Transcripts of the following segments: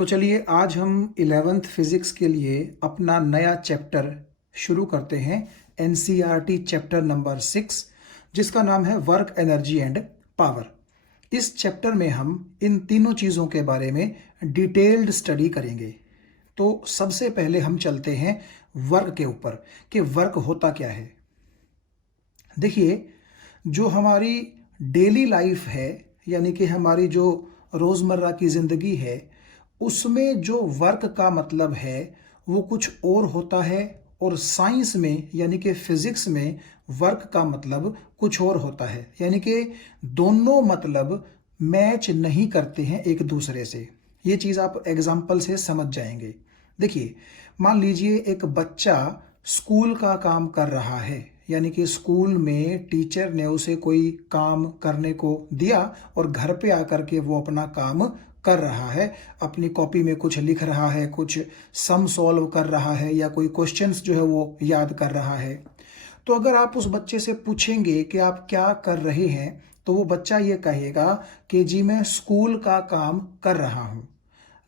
तो चलिए आज हम 11th फिजिक्स के लिए अपना नया चैप्टर शुरू करते हैं। एनसीईआरटी चैप्टर नंबर 6 जिसका नाम है वर्क एनर्जी एंड पावर। इस चैप्टर में हम इन तीनों चीज़ों के बारे में डिटेल्ड स्टडी करेंगे। तो सबसे पहले हम चलते हैं वर्क के ऊपर कि वर्क होता क्या है। देखिए, जो हमारी डेली लाइफ है यानी कि हमारी जो रोज़मर्रा की ज़िंदगी है उसमें जो वर्क का मतलब है वो कुछ और होता है, और साइंस में यानी कि फिजिक्स में वर्क का मतलब कुछ और होता है। यानी कि दोनों मतलब मैच नहीं करते हैं एक दूसरे से। ये चीज़ आप एग्जाम्पल से समझ जाएंगे। देखिए, मान लीजिए एक बच्चा स्कूल का काम कर रहा है, यानी कि स्कूल में टीचर ने उसे कोई काम करने को दिया और घर पे आकर के वो अपना काम कर रहा है, अपनी कॉपी में कुछ लिख रहा है, कुछ सम सॉल्व कर रहा है या कोई क्वेश्चंस जो है वो याद कर रहा है। तो अगर आप उस बच्चे से पूछेंगे कि आप क्या कर रहे हैं, तो वो बच्चा ये कहेगा कि जी मैं स्कूल का काम कर रहा हूँ।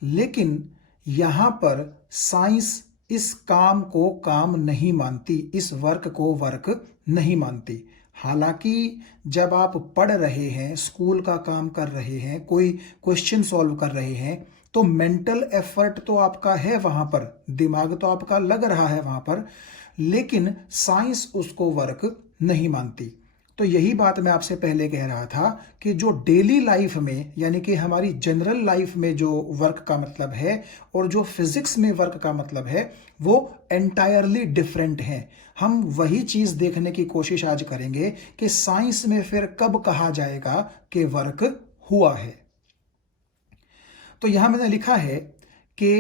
लेकिन यहाँ पर साइंस इस काम को काम नहीं मानती, इस वर्क को वर्क नहीं मानती। हालांकि जब आप पढ़ रहे हैं, स्कूल का काम कर रहे हैं, कोई क्वेश्चन सॉल्व कर रहे हैं, तो मेंटल एफर्ट तो आपका है वहां पर, दिमाग तो आपका लग रहा है वहां पर, लेकिन साइंस उसको वर्क नहीं मानती। तो यही बात मैं आपसे पहले कह रहा था कि जो डेली लाइफ में यानी कि हमारी जनरल लाइफ में जो वर्क का मतलब है और जो फिजिक्स में वर्क का मतलब है वो एंटायरली डिफरेंट हैं। हम वही चीज़ देखने की कोशिश आज करेंगे कि साइंस में फिर कब कहा जाएगा कि वर्क हुआ है। तो यहां मैंने लिखा है कि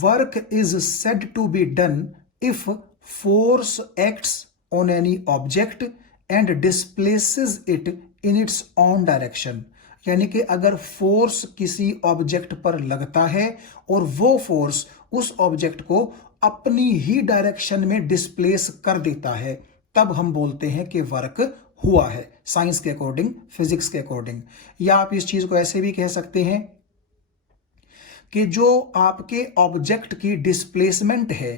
work is said to be done if force acts on any object and displaces it in its on direction. यानी कि अगर फोर्स किसी ऑब्जेक्ट पर लगता है और वो फोर्स उस ऑब्जेक्ट को अपनी ही डायरेक्शन में डिस्प्लेस कर देता है, तब हम बोलते हैं कि वर्क हुआ है, साइंस के अकॉर्डिंग, फिजिक्स के अकॉर्डिंग। या आप इस चीज को ऐसे भी कह सकते हैं कि जो आपके ऑब्जेक्ट की डिस्प्लेसमेंट है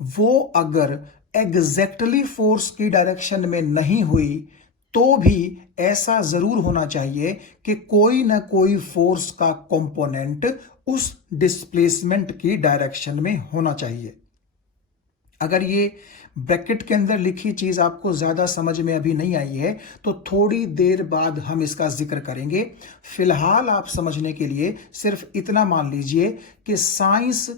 वो अगर एग्जैक्टली फोर्स की डायरेक्शन में नहीं हुई तो भी ऐसा जरूर होना चाहिए कि कोई ना कोई फोर्स का कंपोनेंट उस डिस्प्लेसमेंट की डायरेक्शन में होना चाहिए। अगर ये ब्रैकेट के अंदर लिखी चीज आपको ज्यादा समझ में अभी नहीं आई है तो थोड़ी देर बाद हम इसका जिक्र करेंगे। फिलहाल आप समझने के लिए सिर्फ इतना मान लीजिए कि साइंस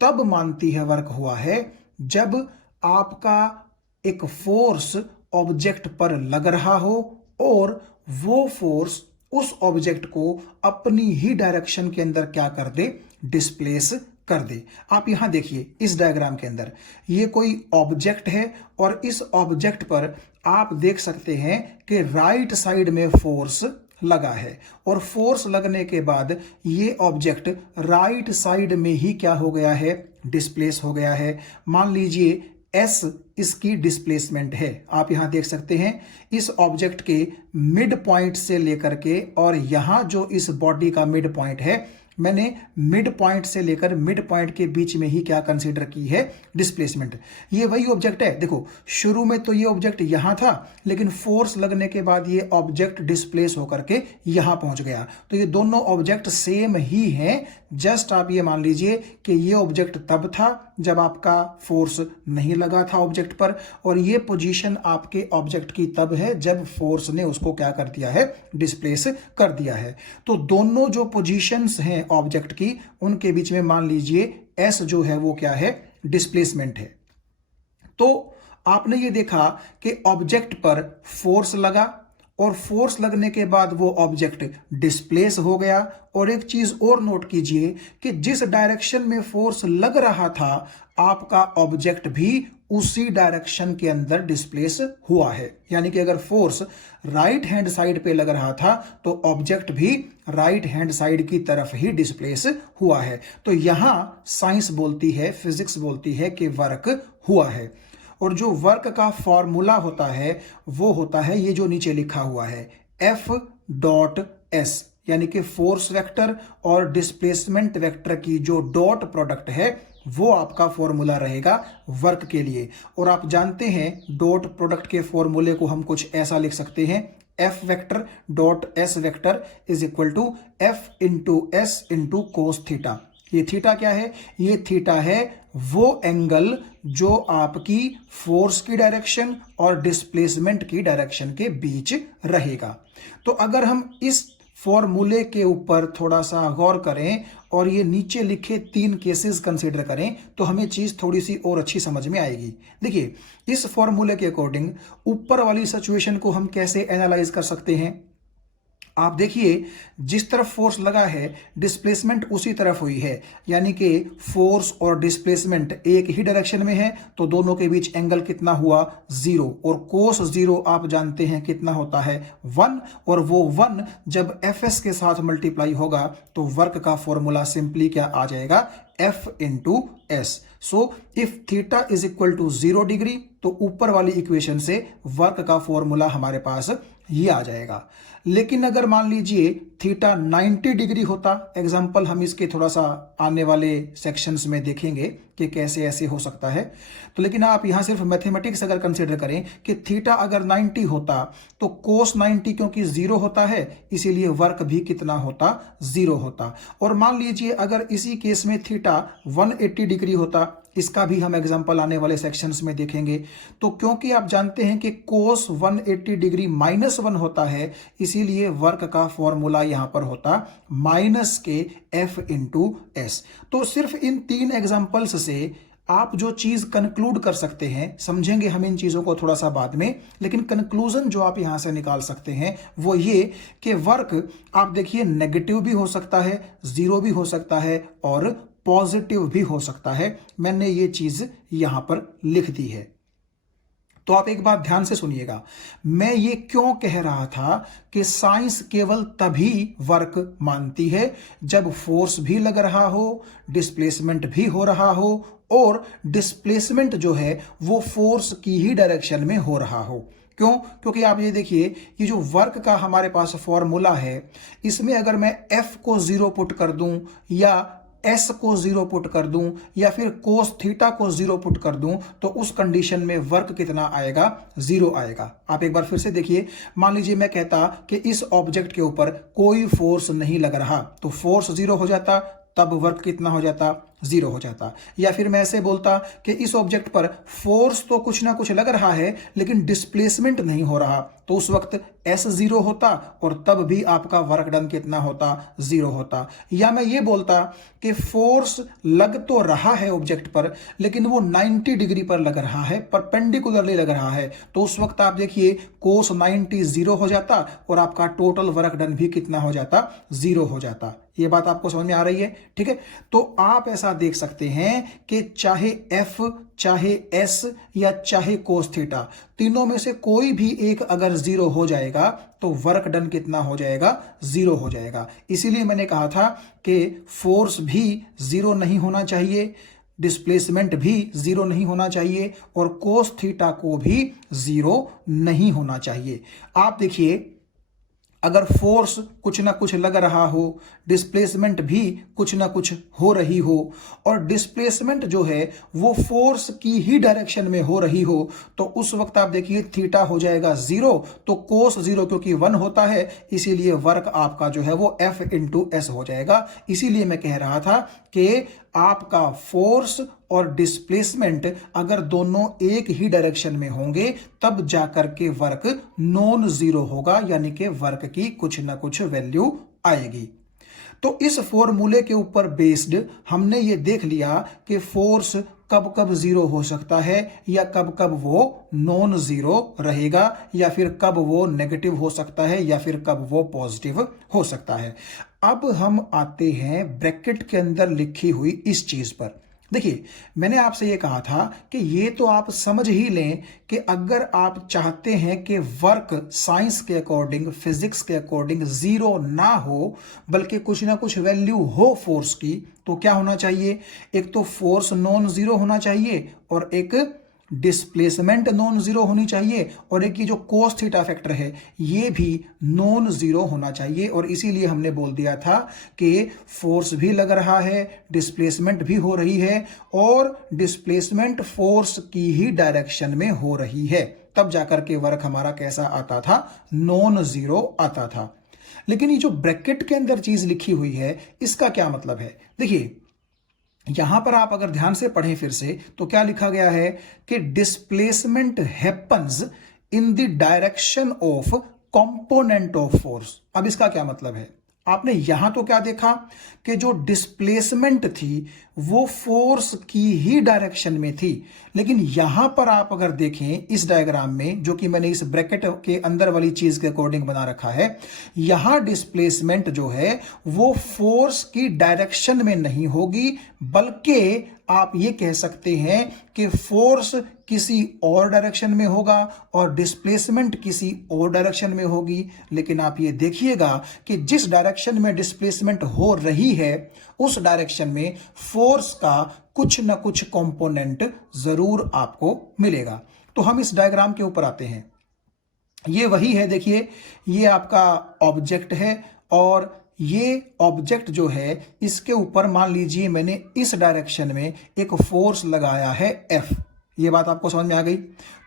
तब मानती है वर्क हुआ है जब आपका एक फोर्स ऑब्जेक्ट पर लग रहा हो और वो फोर्स उस ऑब्जेक्ट को अपनी ही डायरेक्शन के अंदर क्या कर दे, डिस्प्लेस कर दे। आप यहां देखिए इस डायग्राम के अंदर ये कोई ऑब्जेक्ट है और इस ऑब्जेक्ट पर आप देख सकते हैं कि राइट साइड में फोर्स लगा है और फोर्स लगने के बाद ये ऑब्जेक्ट राइट साइड में ही क्या हो गया है, डिस्प्लेस हो गया है। मान लीजिए एस इसकी डिस्प्लेसमेंट है। आप यहां देख सकते हैं इस ऑब्जेक्ट के मिड पॉइंट से लेकर के और यहां जो इस बॉडी का मिड पॉइंट है, मैंने मिड पॉइंट से लेकर मिड पॉइंट के बीच में ही क्या कंसीडर की है, डिस्प्लेसमेंट। ये वही ऑब्जेक्ट है। देखो शुरू में तो ये ऑब्जेक्ट यहां था लेकिन फोर्स लगने के बाद ये ऑब्जेक्ट डिस्प्लेस होकर के यहां पहुंच गया। तो ये दोनों ऑब्जेक्ट सेम ही हैं। जस्ट आप ये मान लीजिए कि ये ऑब्जेक्ट तब था जब आपका फोर्स नहीं लगा था ऑब्जेक्ट पर, और ये पोजीशन आपके ऑब्जेक्ट की तब है जब फोर्स ने उसको क्या कर दिया है, डिस्प्लेस कर दिया है। तो दोनों जो पोजीशंस हैं ऑब्जेक्ट की उनके बीच में मान लीजिए एस जो है वो क्या है, डिस्प्लेसमेंट है। तो आपने ये देखा कि ऑब्जेक्ट पर फोर्स लगा और फोर्स लगने के बाद वो ऑब्जेक्ट डिस्प्लेस हो गया। और एक चीज और नोट कीजिए कि जिस डायरेक्शन में फोर्स लग रहा था आपका ऑब्जेक्ट भी उसी डायरेक्शन के अंदर डिस्प्लेस हुआ है। यानी कि अगर फोर्स राइट हैंड साइड पे लग रहा था तो ऑब्जेक्ट भी राइट हैंड साइड की तरफ ही डिस्प्लेस हुआ है। तो यहां साइंस बोलती है, फिजिक्स बोलती है कि वर्क हुआ है। और जो वर्क का फॉर्मूला होता है वो होता है ये जो नीचे लिखा हुआ है, F डॉट एस। यानी कि फोर्स वेक्टर और डिस्प्लेसमेंट वेक्टर की जो डॉट प्रोडक्ट है वो आपका फॉर्मूला रहेगा वर्क के लिए। और आप जानते हैं डॉट प्रोडक्ट के फॉर्मूले को हम कुछ ऐसा लिख सकते हैं, F vector dot S vector is equal to F into S into cos theta. ये थीटा क्या है? ये थीटा है वो एंगल जो आपकी फोर्स की डायरेक्शन और डिस्प्लेसमेंट की डायरेक्शन के बीच रहेगा। तो अगर हम इस फॉर्मूले के ऊपर थोड़ा सा गौर करें और ये नीचे लिखे 3 केसेस कंसीडर करें तो हमें चीज थोड़ी सी और अच्छी समझ में आएगी। देखिए, इस फॉर्मूले के अकॉर्डिंग ऊपर वाली सिचुएशन को हम कैसे एनालाइज कर सकते हैं? आप देखिए, जिस तरफ फोर्स लगा है डिस्प्लेसमेंट उसी तरफ हुई है, यानी कि फोर्स और डिस्प्लेसमेंट एक ही डायरेक्शन में है, तो दोनों के बीच एंगल कितना हुआ? 0। और कोस 0 आप जानते हैं कितना होता है? 1। और वो 1 जब एफएस के साथ मल्टीप्लाई होगा तो वर्क का फॉर्मूला सिंपली क्या आ जाएगा? F into S. So if theta is equal to 0 degree तो ऊपर वाली इक्वेशन से वर्क का फॉर्मूला हमारे पास ये आ जाएगा। लेकिन अगर मान लीजिए थीटा 90 डिग्री होता, एग्जाम्पल हम इसके थोड़ा सा आने वाले सेक्शंस में देखेंगे कि कैसे ऐसे हो सकता है, तो लेकिन आप यहां सिर्फ मैथमेटिक्स अगर कंसीडर करें कि थीटा अगर 90 होता तो कोस 90 क्योंकि 0 होता है इसीलिए वर्क भी कितना होता? 0 होता। और मान लीजिए अगर इसी केस में थीटा 180 डिग्री होता, इसका भी हम एग्जांपल आने वाले सेक्शंस में देखेंगे, तो क्योंकि आप जानते हैं कि कोस 180 डिग्री -1 होता है इसीलिए वर्क का फॉर्मूला यहां पर होता माइनस के एफ इंटू एस। तो सिर्फ इन 3 एग्जांपल्स से आप जो चीज कंक्लूड कर सकते हैं, समझेंगे हम इन चीजों को थोड़ा सा बाद में, लेकिन कंक्लूजन जो आप यहां से निकाल सकते हैं वो ये कि वर्क आप देखिए नेगेटिव भी हो सकता है, 0 भी हो सकता है और पॉजिटिव भी हो सकता है। मैंने ये चीज यहां पर लिख दी है। तो आप एक बात ध्यान से सुनिएगा, मैं ये क्यों कह रहा था कि साइंस केवल तभी वर्क मानती है जब फोर्स भी लग रहा हो, डिस्प्लेसमेंट भी हो रहा हो और डिस्प्लेसमेंट जो है वो फोर्स की ही डायरेक्शन में हो रहा हो। क्यों? क्योंकि आप ये देखिए, ये जो वर्क का हमारे पास फॉर्मूला है इसमें अगर मैं एफ को 0 पुट कर दूं या एस को 0 पुट कर दूं या फिर कोस थीटा को 0 पुट कर दूं तो उस कंडीशन में वर्क कितना आएगा? 0 आएगा। आप एक बार फिर से देखिए, मान लीजिए मैं कहता कि इस ऑब्जेक्ट के ऊपर कोई फोर्स नहीं लग रहा तो फोर्स 0 हो जाता, तब वर्क कितना हो जाता? 0 हो जाता। या फिर मैं ऐसे बोलता कि इस ऑब्जेक्ट पर फोर्स तो कुछ ना कुछ लग रहा है लेकिन डिस्प्लेसमेंट नहीं हो रहा, तो उस वक्त एस 0 होता और तब भी आपका वर्क डन कितना होता? 0 होता। या मैं ये बोलता कि फोर्स लग तो रहा है ऑब्जेक्ट पर लेकिन वो 90 डिग्री पर लग रहा है, परपेंडिकुलरली लग रहा है, तो उस वक्त आप देखिए कोस 90 0 हो जाता और आपका टोटल वर्क डन भी कितना हो जाता? 0 हो जाता। ये बात आपको समझ में आ रही है? ठीक है, तो आप ऐसा देख सकते हैं कि चाहे एफ, चाहे एस या चाहे कोस थीटा, तीनों में से कोई भी एक अगर 0 हो जाएगा तो वर्क डन कितना हो जाएगा? 0 हो जाएगा। इसीलिए मैंने कहा था कि फोर्स भी 0 नहीं होना चाहिए, डिस्प्लेसमेंट भी 0 नहीं होना चाहिए और कोस थीटा को भी 0 नहीं होना चाहिए। आप देखिए, अगर फोर्स कुछ ना कुछ लग रहा हो, डिस्प्लेसमेंट भी कुछ ना कुछ हो रही हो और डिस्प्लेसमेंट जो है वो फोर्स की ही डायरेक्शन में हो रही हो, तो उस वक्त आप देखिए थीटा हो जाएगा 0, तो कोस 0 क्योंकि 1 होता है इसीलिए वर्क आपका जो है वो एफ इंटू एस हो जाएगा। इसीलिए मैं कह रहा था कि आपका फोर्स और डिस्प्लेसमेंट अगर दोनों एक ही डायरेक्शन में होंगे तब जाकर के वर्क नॉन 0 होगा, यानी कि वर्क की कुछ ना कुछ वैल्यू आएगी। तो इस फॉर्मूले के ऊपर बेस्ड हमने ये देख लिया कि फोर्स कब कब 0 हो सकता है या कब कब वो नॉन 0 रहेगा या फिर कब वो नेगेटिव हो सकता है या फिर कब वो पॉजिटिव हो सकता है। अब हम आते हैं ब्रैकेट के अंदर लिखी हुई इस चीज पर। देखिए, मैंने आपसे ये कहा था कि ये तो आप समझ ही लें कि अगर आप चाहते हैं कि वर्क साइंस के अकॉर्डिंग, फिजिक्स के अकॉर्डिंग 0 ना हो बल्कि कुछ ना कुछ वैल्यू हो फोर्स की, तो क्या होना चाहिए? एक तो फोर्स नॉन 0 होना चाहिए और एक डिस्प्लेसमेंट नॉन जीरो होनी चाहिए और एक ये जो कोस थीटा फैक्टर है ये भी नॉन जीरो होना चाहिए। और इसीलिए हमने बोल दिया था कि फोर्स भी लग रहा है, डिस्प्लेसमेंट भी हो रही है और डिस्प्लेसमेंट फोर्स की ही डायरेक्शन में हो रही है, तब जाकर के वर्क हमारा कैसा आता था, नॉन जीरो आता था। लेकिन ये जो ब्रैकेट के अंदर चीज लिखी हुई है इसका क्या मतलब है, देखिए यहां पर आप अगर ध्यान से पढ़ें फिर से तो क्या लिखा गया है कि displacement happens in the direction of component of force. अब इसका क्या मतलब है, आपने यहां तो क्या देखा कि जो डिस्प्लेसमेंट थी वो फोर्स की ही डायरेक्शन में थी, लेकिन यहां पर आप अगर देखें इस डायग्राम में जो कि मैंने इस ब्रैकेट के अंदर वाली चीज के अकॉर्डिंग बना रखा है, यहां डिस्प्लेसमेंट जो है वो फोर्स की डायरेक्शन में नहीं होगी, बल्कि आप ये कह सकते हैं कि फोर्स किसी और डायरेक्शन में होगा और डिस्प्लेसमेंट किसी और डायरेक्शन में होगी। लेकिन आप ये देखिएगा कि जिस डायरेक्शन में डिस्प्लेसमेंट हो रही है उस डायरेक्शन में फोर्स का कुछ ना कुछ कंपोनेंट जरूर आपको मिलेगा। तो हम इस डायग्राम के ऊपर आते हैं। ये वही है, देखिए ये आपका ऑब्जेक्ट है और ये ऑब्जेक्ट जो है इसके ऊपर मान लीजिए मैंने इस डायरेक्शन में एक फोर्स लगाया है F। ये बात आपको समझ में आ गई।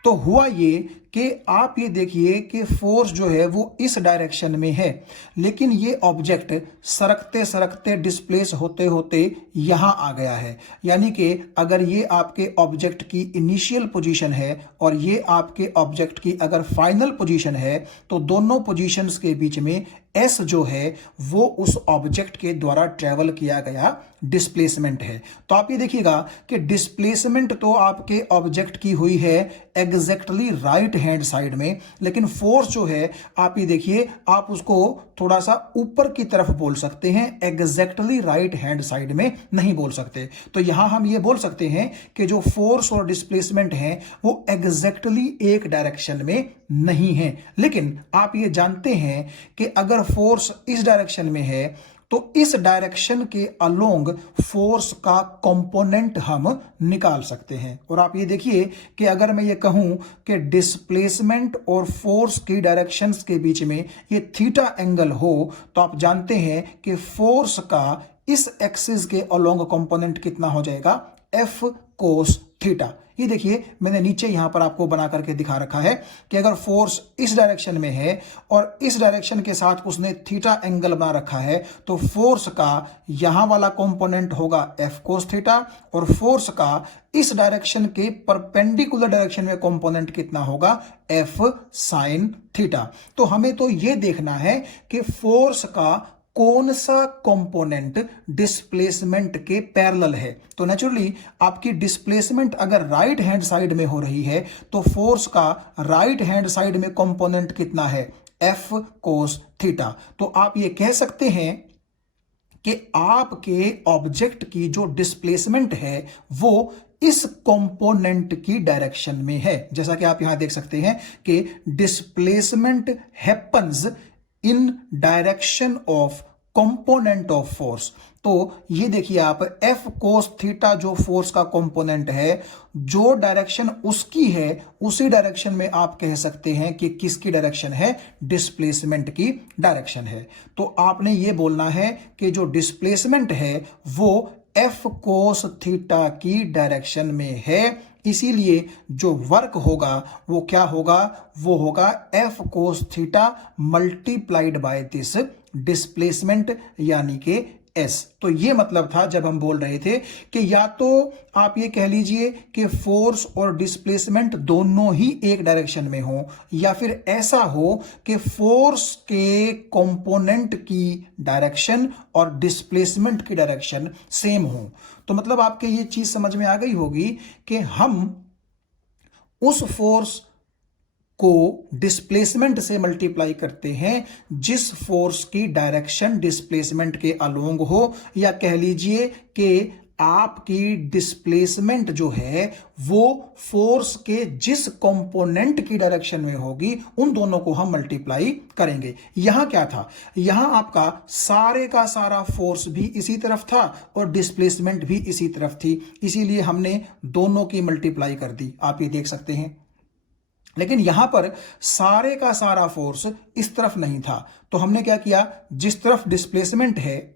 तो हुआ ये कि आप ये देखिए कि फोर्स जो है वो इस डायरेक्शन में है, लेकिन ये ऑब्जेक्ट सरकते सरकते डिस्प्लेस होते होते यहां आ गया है। यानी कि अगर ये आपके ऑब्जेक्ट की इनिशियल पोजीशन है और ये आपके ऑब्जेक्ट की अगर फाइनल पोजीशन है तो दोनों पोजीशंस के बीच में एस जो है वो उस ऑब्जेक्ट के द्वारा ट्रेवल किया गया डिस्प्लेसमेंट है। तो आप ये देखिएगा कि डिस्प्लेसमेंट तो आपके ऑब्जेक्ट की हुई है एग्जैक्टली राइट हैंड साइड में, लेकिन फोर्स जो है आप ये देखिए आप उसको थोड़ा सा ऊपर की तरफ बोल सकते हैं, एग्जैक्टली राइट हैंड साइड में नहीं बोल सकते। तो यहां हम ये बोल सकते हैं कि जो फोर्स और डिस्प्लेसमेंट है वो एग्जैक्टली एक डायरेक्शन में नहीं है। लेकिन आप ये जानते हैं कि अगर फोर्स इस डायरेक्शन में है तो इस डायरेक्शन के अलोंग फोर्स का कंपोनेंट हम निकाल सकते हैं। और आप ये देखिए कि अगर मैं ये कहूं कि डिस्प्लेसमेंट और फोर्स की डायरेक्शंस के बीच में ये थीटा एंगल हो तो आप जानते हैं कि फोर्स का इस एक्सिस के अलोंग कंपोनेंट कितना हो जाएगा, F कोस थीटा। ये देखिए मैंने नीचे यहां पर आपको बना करके दिखा रखा है कि अगर फोर्स इस डायरेक्शन में है और इस डायरेक्शन के साथ उसने थीटा एंगल बना रखा है तो फोर्स का यहां वाला कंपोनेंट होगा F कोस थीटा और फोर्स का इस डायरेक्शन के परपेंडिकुलर डायरेक्शन में कंपोनेंट कितना होगा, F साइन थीटा। तो हमें तो यह देखना है कि फोर्स का कौन सा कंपोनेंट डिस्प्लेसमेंट के पैरेलल है। तो नेचुरली आपकी डिस्प्लेसमेंट अगर राइट हैंड साइड में हो रही है तो फोर्स का राइट हैंड साइड में कंपोनेंट कितना है, F कोस थीटा। तो आप ये कह सकते हैं कि आपके ऑब्जेक्ट की जो डिस्प्लेसमेंट है वो इस कंपोनेंट की डायरेक्शन में है। जैसा कि आप यहां देख सकते हैं कि displacement happens in direction of component of force. तो ये देखिए आप F कोस थीटा जो फोर्स का कंपोनेंट है, जो डायरेक्शन उसकी है उसी डायरेक्शन में आप कह सकते हैं कि किसकी डायरेक्शन है, डिस्प्लेसमेंट की डायरेक्शन है। तो आपने ये बोलना है कि जो डिस्प्लेसमेंट है वो F कोस थीटा की डायरेक्शन में है, इसीलिए जो वर्क होगा वो क्या होगा, वो होगा F cos theta multiplied by this displacement यानी कि S। तो ये मतलब था जब हम बोल रहे थे कि या तो आप ये कह लीजिए कि फोर्स और डिस्प्लेसमेंट दोनों ही एक डायरेक्शन में हो, या फिर ऐसा हो कि फोर्स के कंपोनेंट की डायरेक्शन और डिस्प्लेसमेंट की डायरेक्शन सेम हो। तो मतलब आपके ये चीज समझ में आ गई होगी कि हम उस फोर्स को डिस्प्लेसमेंट से मल्टीप्लाई करते हैं जिस फोर्स की डायरेक्शन डिस्प्लेसमेंट के अलोंग हो, या कह लीजिए कि आपकी डिस्प्लेसमेंट जो है वो फोर्स के जिस कंपोनेंट की डायरेक्शन में होगी उन दोनों को हम मल्टीप्लाई करेंगे। यहां क्या था, यहां आपका सारे का सारा फोर्स भी इसी तरफ था और डिस्प्लेसमेंट भी इसी तरफ थी, इसीलिए हमने दोनों की मल्टीप्लाई कर दी, आप ये देख सकते हैं। लेकिन यहां पर सारे का सारा फोर्स इस तरफ नहीं था, तो हमने क्या किया, जिस तरफ डिस्प्लेसमेंट है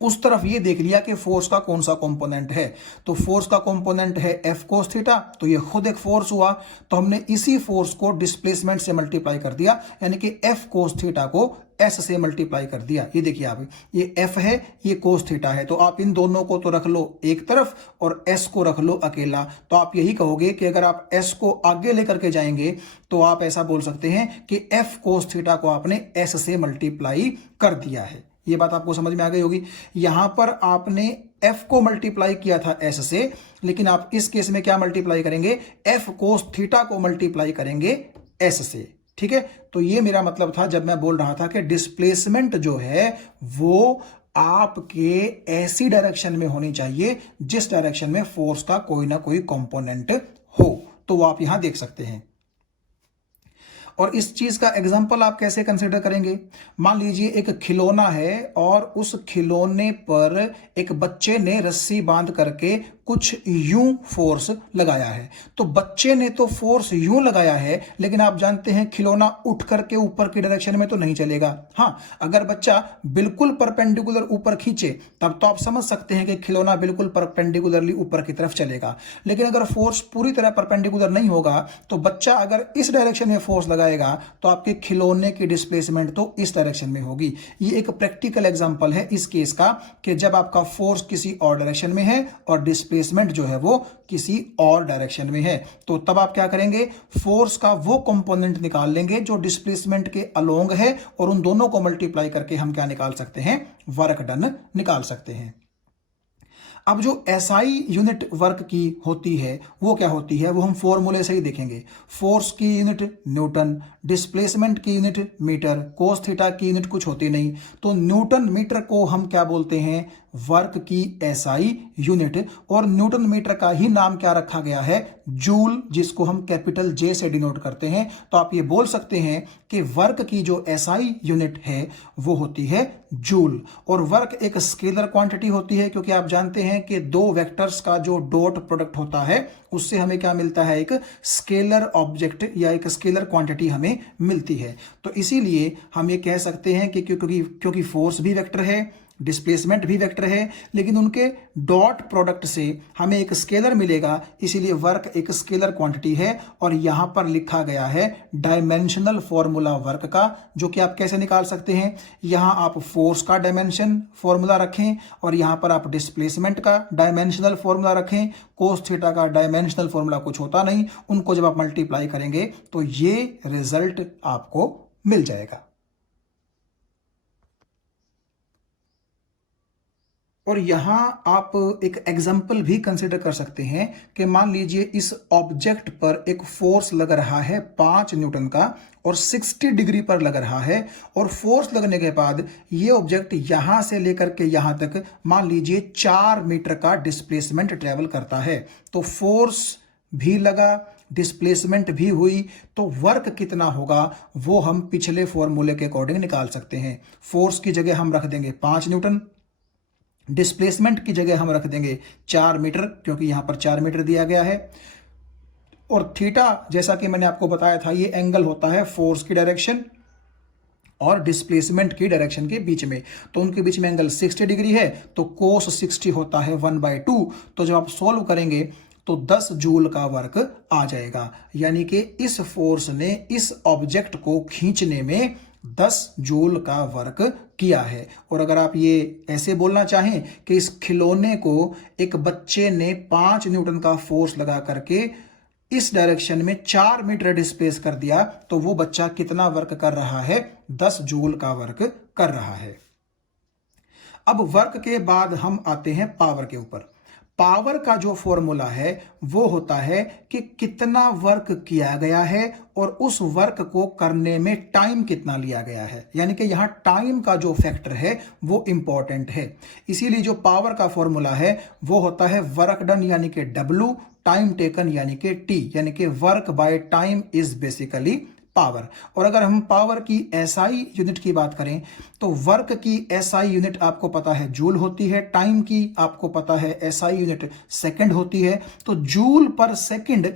उस तरफ ये देख लिया कि फोर्स का कौन सा कंपोनेंट है। तो फोर्स का कंपोनेंट है F cos थीटा, तो ये खुद एक फोर्स हुआ, तो हमने इसी फोर्स को डिस्प्लेसमेंट से मल्टीप्लाई कर दिया, यानी कि F cos थीटा को S से मल्टीप्लाई कर दिया। ये देखिए आप, ये F है, ये cos थीटा है, तो आप इन दोनों को तो रख लो एक तरफ और S को रख लो अकेला। तो आप यही कहोगे कि अगर आप S को आगे लेकर के जाएंगे तो आप ऐसा बोल सकते हैं कि F cos थीटा को आपने S से मल्टीप्लाई कर दिया है। ये बात आपको समझ में आ गई होगी। यहां पर आपने F को मल्टीप्लाई किया था S से, लेकिन आप इस केस में क्या मल्टीप्लाई करेंगे, F cos थीटा को मल्टीप्लाई करेंगे S से। ठीक है, तो ये मेरा मतलब था जब मैं बोल रहा था कि डिस्प्लेसमेंट जो है वो आपके ऐसी डायरेक्शन में होनी चाहिए जिस डायरेक्शन में फोर्स का कोई ना कोई कंपोनेंट हो। तो वो आप यहां देख सकते हैं। और इस चीज का एग्जाम्पल आप कैसे कंसिडर करेंगे, मान लीजिए एक खिलौना है और उस खिलौने पर एक बच्चे ने रस्सी बांध करके कुछ यूं फोर्स लगाया है। तो बच्चे ने तो फोर्स यूं लगाया है, लेकिन आप जानते हैं खिलौना उठ करके ऊपर की डायरेक्शन में तो नहीं चलेगा। हाँ, अगर बच्चा बिल्कुल परपेंडिकुलर ऊपर खींचे तब तो आप समझ सकते हैं कि खिलौना बिल्कुल परपेंडिकुलरली ऊपर की तरफ चलेगा। लेकिन अगर फोर्स पूरी तरह परपेंडिकुलर नहीं होगा तो बच्चा अगर इस डायरेक्शन में फोर्स लगाएगा तो आपके खिलौने की डिस्प्लेसमेंट तो इस डायरेक्शन में होगी। ये एक प्रैक्टिकल एग्जांपल है इस केस का कि जब आपका फोर्स किसी और डायरेक्शन में है और डिस्प्लेसमेंट जो है वो किसी और डायरेक्शन में है, तो तब आप क्या करेंगे, फोर्स का वो कंपोनेंट निकाल लेंगे जो डिस्प्लेसमेंट के अलोंग है और उन दोनों को मल्टीप्लाई करके हम क्या निकाल सकते हैं, वर्क डन निकाल सकते हैं। अब जो SI यूनिट वर्क की होती है वो क्या होती है, वो हम फॉर्मूले से ही देखेंगे। फोर्स की यूनिट न्यूटन, डिस्प्लेसमेंट की यूनिट मीटर, कोस थीटा की यूनिट कुछ होती नहीं, तो न्यूटन मीटर को हम क्या बोलते हैं, वर्क की SI यूनिट। और न्यूटन मीटर का ही नाम क्या रखा गया है, जूल, जिसको हम कैपिटल J से डिनोट करते हैं। तो आप ये बोल सकते हैं कि वर्क की जो SI यूनिट है वो होती है जूल। और वर्क एक स्केलर क्वांटिटी होती है, क्योंकि आप जानते हैं कि दो वेक्टर्स का जो डॉट प्रोडक्ट होता है उससे हमें क्या मिलता है, एक स्केलर ऑब्जेक्ट या एक स्केलर क्वांटिटी हमें मिलती है। तो इसीलिए हम ये कह सकते हैं कि क्योंकि फोर्स भी वेक्टर है, डिस्प्लेसमेंट भी वेक्टर है, लेकिन उनके डॉट प्रोडक्ट से हमें एक स्केलर मिलेगा, इसीलिए वर्क एक स्केलर क्वांटिटी है। और यहां पर लिखा गया है डायमेंशनल फॉर्मूला वर्क का, जो कि आप कैसे निकाल सकते हैं, यहां आप फोर्स का डायमेंशन फॉर्मूला रखें और यहां पर आप डिस्प्लेसमेंट का डायमेंशनल फॉर्मूला रखें। कोस थीटा का डायमेंशनल फॉर्मूला कुछ होता नहीं, उनको जब आप मल्टीप्लाई करेंगे तो ये रिजल्ट आपको मिल जाएगा। और यहां आप एक एग्जाम्पल भी कंसिडर कर सकते हैं कि मान लीजिए इस ऑब्जेक्ट पर एक फोर्स लग रहा है 5 न्यूटन का और 60 डिग्री पर लग रहा है, और फोर्स लगने के बाद ये ऑब्जेक्ट यहां से लेकर के यहां तक मान लीजिए 4 मीटर का डिस्प्लेसमेंट ट्रेवल करता है। तो फोर्स भी लगा, डिस्प्लेसमेंट भी हुई, तो वर्क कितना होगा वो हम पिछले फॉर्मूले के अकॉर्डिंग निकाल सकते हैं। फोर्स की जगह हम रख देंगे 5 न्यूटन, डिस्प्लेसमेंट की जगह हम रख देंगे 4 मीटर, क्योंकि यहां पर 4 मीटर दिया गया है। और थीटा, जैसा कि मैंने आपको बताया था, ये एंगल होता है फोर्स की डायरेक्शन और डिस्प्लेसमेंट की डायरेक्शन के बीच में, तो उनके बीच में एंगल 60 डिग्री है, तो कोस 60 होता है 1/2। तो जब आप सोल्व करेंगे तो 10 जूल का वर्क आ जाएगा, यानी कि इस फोर्स ने इस ऑब्जेक्ट को खींचने में 10 जूल का वर्क किया है। और अगर आप ये ऐसे बोलना चाहें कि इस खिलौने को एक बच्चे ने 5 न्यूटन का फोर्स लगा करके इस डायरेक्शन में 4 मीटर डिस्प्लेस कर दिया, तो वो बच्चा कितना वर्क कर रहा है, 10 जूल का वर्क कर रहा है। अब वर्क के बाद हम आते हैं पावर के ऊपर। पावर का जो फॉर्मूला है वो होता है कि कितना वर्क किया गया है और उस वर्क को करने में टाइम कितना लिया गया है, यानी कि यहां टाइम का जो फैक्टर है वो इंपॉर्टेंट है। इसीलिए जो पावर का फॉर्मूला है वो होता है वर्क डन यानी कि W, टाइम टेकन यानी कि T, यानी कि work by time is basically power. और अगर हम पावर की एसआई यूनिट की बात करें तो वर्क की एसआई यूनिट आपको पता है जूल होती है, टाइम की आपको पता है एसआई यूनिट सेकंड होती है। तो जूल पर सेकंड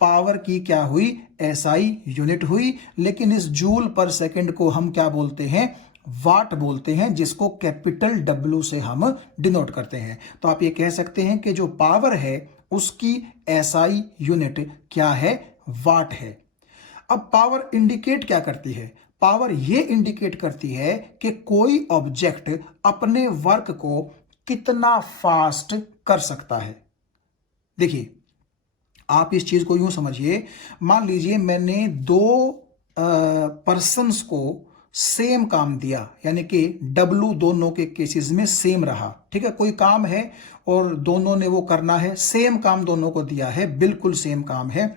पावर की क्या हुई, एसआई यूनिट हुई। लेकिन इस जूल पर सेकंड को हम क्या बोलते हैं, वाट बोलते हैं, जिसको कैपिटल W से हम डिनोट करते हैं। तो आप ये कह सकते हैं कि जो पावर है उसकी एसआई यूनिट क्या है, वाट है। अब पावर इंडिकेट क्या करती है, पावर ये इंडिकेट करती है कि कोई ऑब्जेक्ट अपने वर्क को कितना फास्ट कर सकता है। देखिए आप इस चीज को यूं समझिए, मान लीजिए मैंने दो पर्सन्स को सेम काम दिया, यानी कि W दोनों के केसेस में सेम रहा, ठीक है। कोई काम है और दोनों ने वो करना है, सेम काम दोनों को दिया है, बिल्कुल सेम काम है।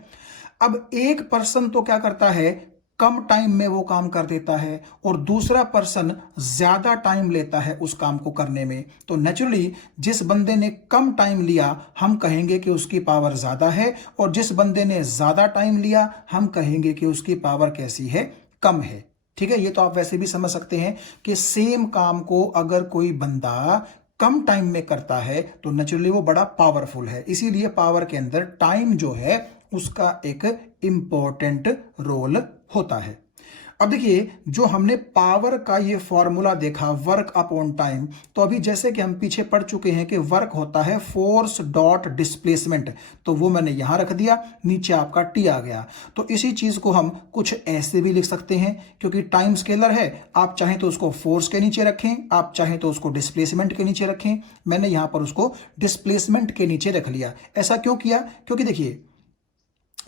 अब एक पर्सन तो क्या करता है, कम टाइम में वो काम कर देता है और दूसरा पर्सन ज्यादा टाइम लेता है उस काम को करने में। तो नेचुरली जिस बंदे ने कम टाइम लिया हम कहेंगे कि उसकी पावर ज्यादा है, और जिस बंदे ने ज्यादा टाइम लिया हम कहेंगे कि उसकी पावर कैसी है, कम है। ठीक है, ये तो आप वैसे भी समझ सकते हैं कि सेम काम को अगर कोई बंदा कम टाइम में करता है तो नेचुरली वो बड़ा पावरफुल है। इसीलिए पावर के अंदर टाइम जो है उसका एक इंपॉर्टेंट रोल होता है। अब देखिए जो हमने पावर का ये फॉर्मूला देखा वर्क अपॉन टाइम, तो अभी जैसे कि हम पीछे पढ़ चुके हैं कि वर्क होता है फोर्स डॉट डिस्प्लेसमेंट, तो वो मैंने यहां रख दिया, नीचे आपका टी आ गया। तो इसी चीज को हम कुछ ऐसे भी लिख सकते हैं, क्योंकि टाइम स्केलर है, आप चाहें तो उसको फोर्स के नीचे रखें, आप चाहें तो उसको डिस्प्लेसमेंट के नीचे रखें। मैंने यहां पर उसको डिस्प्लेसमेंट के नीचे रख लिया। ऐसा क्यों किया, क्योंकि देखिए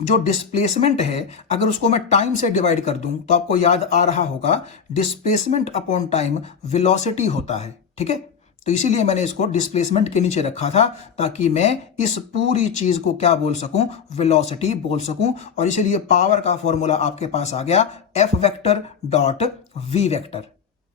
जो डिस्प्लेसमेंट है अगर उसको मैं टाइम से डिवाइड कर दूं तो आपको याद आ रहा होगा डिस्प्लेसमेंट अपॉन टाइम वेलोसिटी होता है, ठीक है। तो इसीलिए मैंने इसको डिस्प्लेसमेंट के नीचे रखा था ताकि मैं इस पूरी चीज को क्या बोल सकूं, वेलोसिटी बोल सकूं। और इसीलिए पावर का फॉर्मूला आपके पास आ गया F vector dot V vector.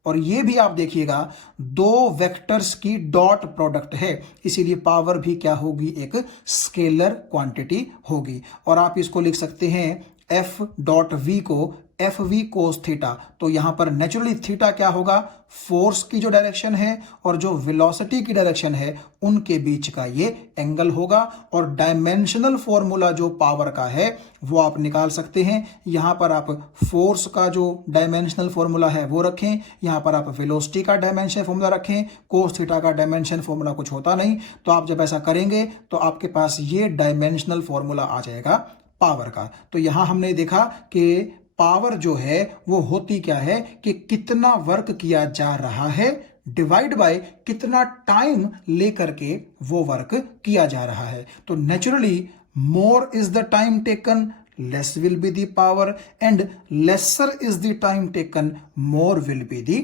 और ये भी आप देखिएगा दो वेक्टर्स की डॉट प्रोडक्ट है, इसीलिए पावर भी क्या होगी, एक स्केलर क्वांटिटी होगी। और आप इसको लिख सकते हैं F डॉट V को FV कोस थीटा। तो यहां पर नेचुरली थीटा क्या होगा, फोर्स की जो डायरेक्शन है और जो वेलोसिटी की डायरेक्शन है उनके बीच का ये एंगल होगा। और डायमेंशनल फॉर्मूला जो पावर का है वो आप निकाल सकते हैं। यहां पर आप फोर्स का जो डायमेंशनल फॉर्मूला है वो रखें, यहां पर आप वेलोसिटी का डायमेंशनल फॉर्मूला रखें, कोस थीटा का डायमेंशन फॉर्मूला कुछ होता नहीं। तो आप जब ऐसा करेंगे तो आपके पास ये डायमेंशनल फॉर्मूला आ जाएगा पावर का। तो यहां हमने देखा कि पावर जो है वो होती क्या है कि कितना वर्क किया जा रहा है डिवाइड बाय कितना टाइम लेकर के वो वर्क किया जा रहा है। तो naturally more is the time taken less will be the power, and lesser is the time taken more will be the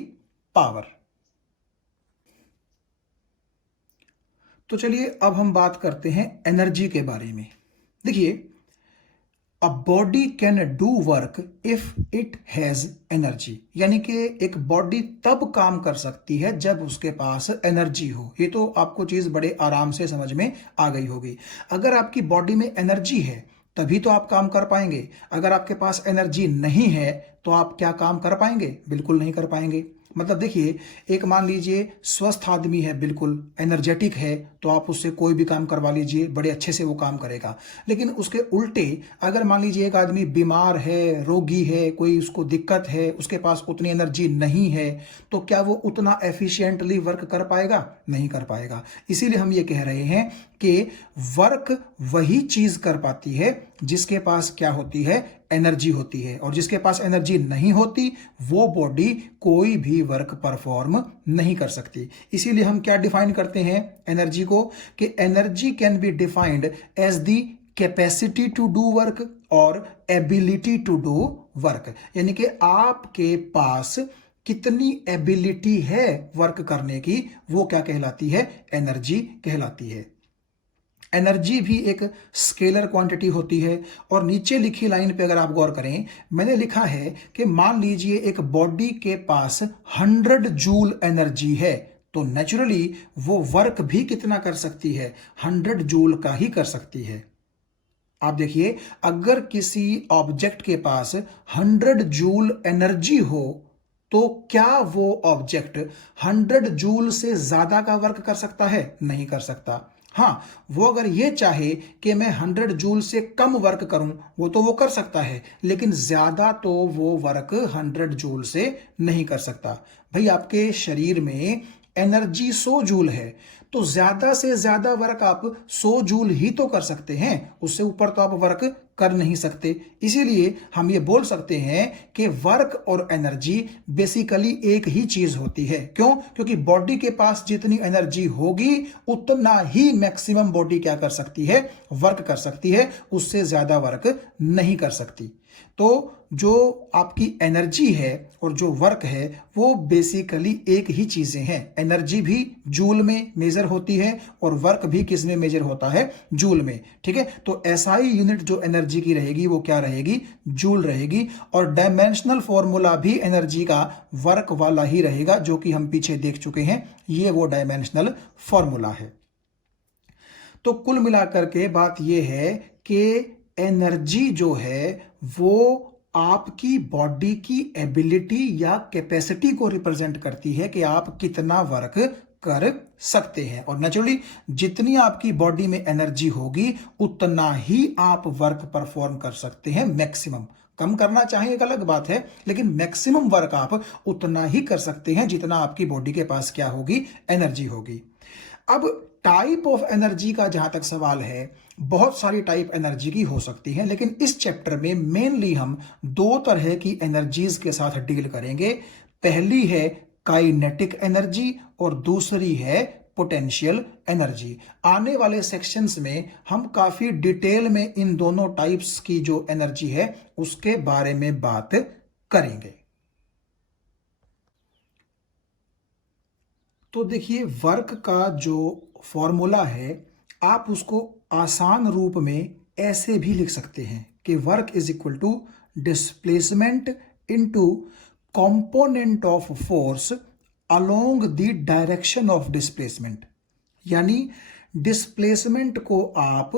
power. तो चलिए अब हम बात करते हैं एनर्जी के बारे में। देखिए a body can do work if it has energy, यानी कि एक बॉडी तब काम कर सकती है जब उसके पास एनर्जी हो। ये तो आपको चीज बड़े आराम से समझ में आ गई होगी। अगर आपकी बॉडी में एनर्जी है तभी तो आप काम कर पाएंगे। अगर आपके पास एनर्जी नहीं है तो आप क्या काम कर पाएंगे, बिल्कुल नहीं कर पाएंगे। मतलब देखिए एक मान लीजिए स्वस्थ आदमी है, बिल्कुल एनर्जेटिक है, तो आप उससे कोई भी काम करवा लीजिए, बड़े अच्छे से वो काम करेगा। लेकिन उसके उल्टे अगर मान लीजिए एक आदमी बीमार है, रोगी है, कोई उसको दिक्कत है, उसके पास उतनी एनर्जी नहीं है, तो क्या वो उतना एफिशिएंटली वर्क कर पाएगा, नहीं कर पाएगा। इसीलिए हम ये कह रहे हैं कि वर्क वही चीज कर पाती है जिसके पास क्या होती है, एनर्जी होती है। और जिसके पास एनर्जी नहीं होती वो बॉडी कोई भी वर्क परफॉर्म नहीं कर सकती। इसीलिए हम क्या डिफाइन करते हैं एनर्जी को, कि energy can be defined as the capacity to do work और एबिलिटी टू डू वर्क, यानी कि आपके पास कितनी एबिलिटी है वर्क करने की, वो क्या कहलाती है, एनर्जी कहलाती है। एनर्जी भी एक स्केलर क्वांटिटी होती है। और नीचे लिखी लाइन पे अगर आप गौर करें, मैंने लिखा है कि मान लीजिए एक बॉडी के पास 100 जूल एनर्जी है, तो नेचुरली वो वर्क भी कितना कर सकती है, 100 जूल का ही कर सकती है। आप देखिए, अगर किसी ऑब्जेक्ट के पास 100 जूल एनर्जी हो तो क्या वो ऑब्जेक्ट 100 जूल से ज्यादा का वर्क कर सकता है? नहीं कर सकता। हाँ, वो अगर ये चाहे कि मैं 100 जूल से कम वर्क करूं, वो तो कर सकता है, लेकिन ज्यादा तो वो वर्क 100 जूल से नहीं कर सकता। भाई, आपके शरीर में एनर्जी 100 जूल है, तो ज्यादा से ज्यादा वर्क आप 100 जूल ही तो कर सकते हैं, उससे ऊपर तो आप वर्क कर नहीं सकते। इसीलिए हम ये बोल सकते हैं कि वर्क और एनर्जी बेसिकली एक ही चीज होती है। क्यों? क्योंकि बॉडी के पास जितनी एनर्जी होगी उतना ही मैक्सिमम बॉडी क्या कर सकती है, वर्क कर सकती है, उससे ज्यादा वर्क नहीं कर सकती। तो जो आपकी एनर्जी है और जो वर्क है वो बेसिकली एक ही चीजें हैं। एनर्जी भी जूल में मेजर होती है और वर्क भी किस में मेजर होता है, जूल में। ठीक है, तो एसआई यूनिट जो एनर्जी की रहेगी वो क्या रहेगी, जूल रहेगी। और डायमेंशनल फॉर्मूला भी एनर्जी का वर्क वाला ही रहेगा, जो कि हम पीछे देख चुके हैं, ये वो डायमेंशनल फॉर्मूला है। तो कुल मिलाकर के बात यह है कि एनर्जी जो है वो आपकी बॉडी की एबिलिटी या कैपेसिटी को रिप्रेजेंट करती है कि आप कितना वर्क कर सकते हैं। और नेचुरली जितनी आपकी बॉडी में एनर्जी होगी उतना ही आप वर्क परफॉर्म कर सकते हैं मैक्सिमम। कम करना चाहें एक अलग बात है, लेकिन मैक्सिमम वर्क आप उतना ही कर सकते हैं जितना आपकी बॉडी के पास क्या होगी, एनर्जी होगी। अब टाइप ऑफ एनर्जी का जहां तक सवाल है, बहुत सारी टाइप एनर्जी की हो सकती है, लेकिन इस चैप्टर में मेनली हम दो तरह की एनर्जीज के साथ डील करेंगे। पहली है काइनेटिक एनर्जी और दूसरी है पोटेंशियल एनर्जी। आने वाले सेक्शंस में हम काफी डिटेल में इन दोनों टाइप्स की जो एनर्जी है उसके बारे में बात करेंगे। तो देखिए, वर्क का जो फॉर्मूला है आप उसको आसान रूप में ऐसे भी लिख सकते हैं कि work is equal to displacement into component of force along the direction of displacement. यानी डिस्प्लेसमेंट को आप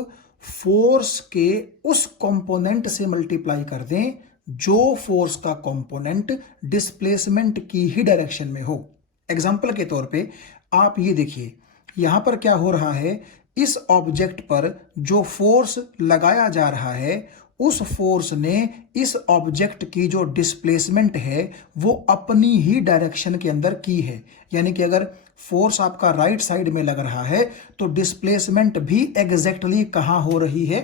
फोर्स के उस कंपोनेंट से मल्टीप्लाई कर दें जो फोर्स का कंपोनेंट डिस्प्लेसमेंट की ही डायरेक्शन में हो। एग्जाम्पल के तौर पे आप ये देखिए, यहां पर क्या हो रहा है, इस ऑब्जेक्ट पर जो फोर्स लगाया जा रहा है उस फोर्स ने इस ऑब्जेक्ट की जो डिस्प्लेसमेंट है वो अपनी ही डायरेक्शन के अंदर की है। यानी कि अगर फोर्स आपका राइट साइड में लग रहा है तो डिस्प्लेसमेंट भी एग्जैक्टली कहां हो रही है,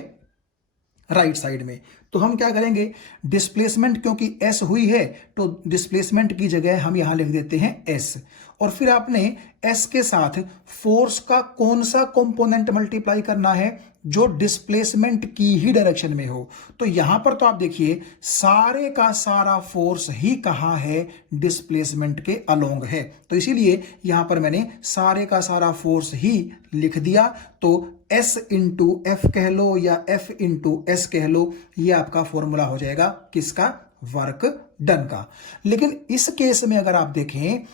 राइट साइड में। तो हम क्या करेंगे, डिस्प्लेसमेंट क्योंकि एस हुई है तो डिस्प्लेसमेंट की जगह हम यहां लिख देते हैं एस। और फिर आपने एस के साथ फोर्स का कौन सा कंपोनेंट मल्टीप्लाई करना है, जो डिस्प्लेसमेंट की ही डायरेक्शन में हो। तो यहां पर तो आप देखिए सारे का सारा फोर्स ही कहां है, डिस्प्लेसमेंट के अलोंग है। तो इसीलिए यहां पर मैंने सारे का सारा फोर्स ही लिख दिया। तो S इंटू एफ कह लो या F इंटू एस कह लो, यह आपका फॉर्मूला हो जाएगा किसका, वर्क डन का। लेकिन इस केस में अगर आप देखें